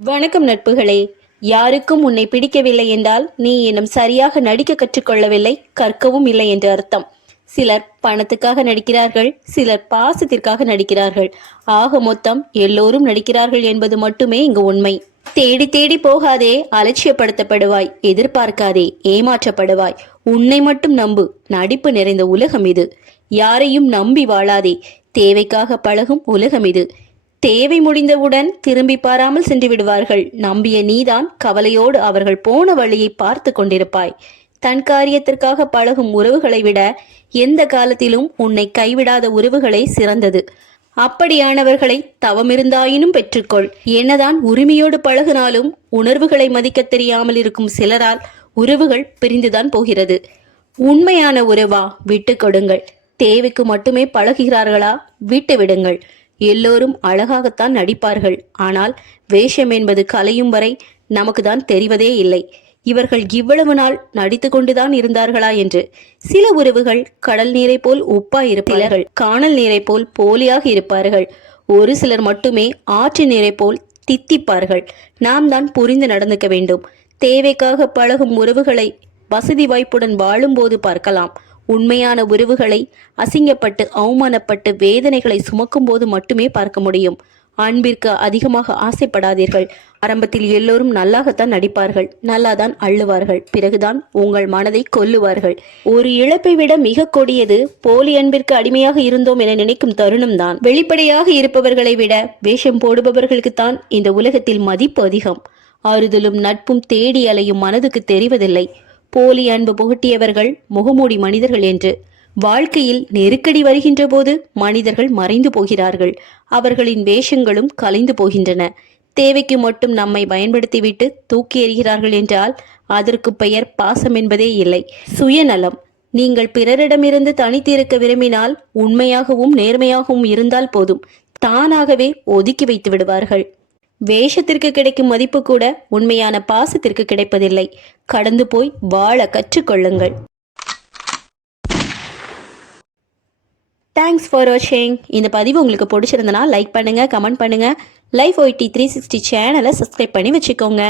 வணக்கம் நட்புகளே. யாருக்கும் உன்னை பிடிக்கவில்லை என்றால் நீ இன்னும் சரியாக நடிக்க கற்றுக்கொள்ளவில்லை, கற்கவும் இல்லை என்று அர்த்தம். சிலர் பணத்துக்காக நடிக்கிறார்கள், சிலர் பாசத்திற்காக நடிக்கிறார்கள். ஆக மொத்தம் எல்லோரும் நடிக்கிறார்கள் என்பது மட்டுமே இங்கு உண்மை. தேடி தேடி போகாதே, அலட்சியப்படுத்தப்படுவாய். எதிர்பார்க்காதே, ஏமாற்றப்படுவாய். உன்னை மட்டும் நம்பு. நடிப்பு நிறைந்த உலகம் இது. யாரையும் நம்பி வாழாதே. தேவைக்காக பழகும் உலகம் இது. தேவை முடிந்தவுடன் திரும்பி பாராமல் சென்று விடுவார்கள். நம்பிய நீதான் கவலையோடு அவர்கள் போன வழியை பார்த்து கொண்டிருப்பாய். தன் காரியத்திற்காக பழகும் உறவுகளை விட எந்த காலத்திலும் உன்னை கைவிடாத உறவுகளே சிறந்தது. அப்படியானவர்களை தவமிருந்தாயினும் பெற்றுக்கொள். என்னதான் உரிமையோடு பழகினாலும் உணர்வுகளை மதிக்க தெரியாமல் இருக்கும் சிலரால் உறவுகள் பிரிந்துதான் போகிறது. உண்மையான உறவா? விட்டு கொடுங்கள். தேவைக்கு மட்டுமே பழகுகிறார்களா? விட்டு விடுங்கள். எல்லோரும் அழகாகத்தான் நடிப்பார்கள், ஆனால் வேஷம் என்பது கலையும் வரை நமக்கு தான் தெரிவதே இல்லை. இவர்கள் இவ்வளவு நாள் நடித்து கொண்டுதான் இருந்தார்களா என்று. சில உறவுகள் கடல் நீரை போல் உப்பாய் இருப்பார்கள், காணல் நீரை போல் போலியாக இருப்பார்கள். ஒரு சிலர் மட்டுமே ஆற்று நீரை போல் தித்திப்பார்கள். நாம் தான் புரிந்து நடந்துக்க வேண்டும். தேவைக்காக பழகும் உறவுகளை வசதி வாய்ப்புடன் வாழும்போது பார்க்கலாம். உண்மையான உறவுகளை அசிங்கப்பட்டு அவமானப்பட்டு வேதனைகளை சுமக்கும் போது மட்டுமே பார்க்க முடியும். அன்பிற்கு அதிகமாக ஆசைப்படாதீர்கள். ஆரம்பத்தில் எல்லோரும் நல்லாகத்தான் நடிப்பார்கள், நல்லாதான் அள்ளுவார்கள், பிறகுதான் உங்கள் மனதை கொல்லுவார்கள். ஒரு இழப்பை விட மிக கொடியது போலி அன்பிற்கு அடிமையாக இருந்தோம் என நினைக்கும் தருணம் தான். வெளிப்படையாக இருப்பவர்களை விட வேஷம் போடுபவர்களுக்குத்தான் இந்த உலகத்தில் மதிப்பு அதிகம். ஆறுதலும் நட்பும் தேடி அலையும் மனதுக்கு தெரிவதில்லை. போலி அன்பு புகட்டியவர்கள் முகமூடி மனிதர்கள் என்று. வாழ்க்கையில் நெருக்கடி வருகின்ற போது மனிதர்கள் மறைந்து போகிறார்கள். அவர்களின் வேஷங்களும் கலைந்து போகின்றன. தேவைக்கு மட்டும் நம்மை பயன்படுத்திவிட்டு தூக்கி எறிகிறார்கள் என்றால் அதற்கு பெயர் பாசம் என்பதே இல்லை, சுயநலம். நீங்கள் பிறரிடமிருந்து தனித்திருக்க விரும்பினால் உண்மையாகவும் நேர்மையாகவும் இருந்தால் போதும். தானாகவே ஒதுக்கி வைத்து விடுவார்கள். வேஷத்திற்கு கிடைக்கும் மதிப்பு கூட உண்மையான பாசத்திற்கு கிடைப்பதில்லை. கடந்து போய் வாழ கற்றுக்கொள்ளுங்கள். தேங்க்ஸ் ஃபார் வாட்சிங். இந்த பதிவு உங்களுக்கு பிடிச்சிருந்தனா லைக் பண்ணுங்க, கமெண்ட் பண்ணுங்க. லைஃப் OIT 360 சேனலை சப்ஸ்கிரைப் பண்ணி வச்சுக்கோங்க.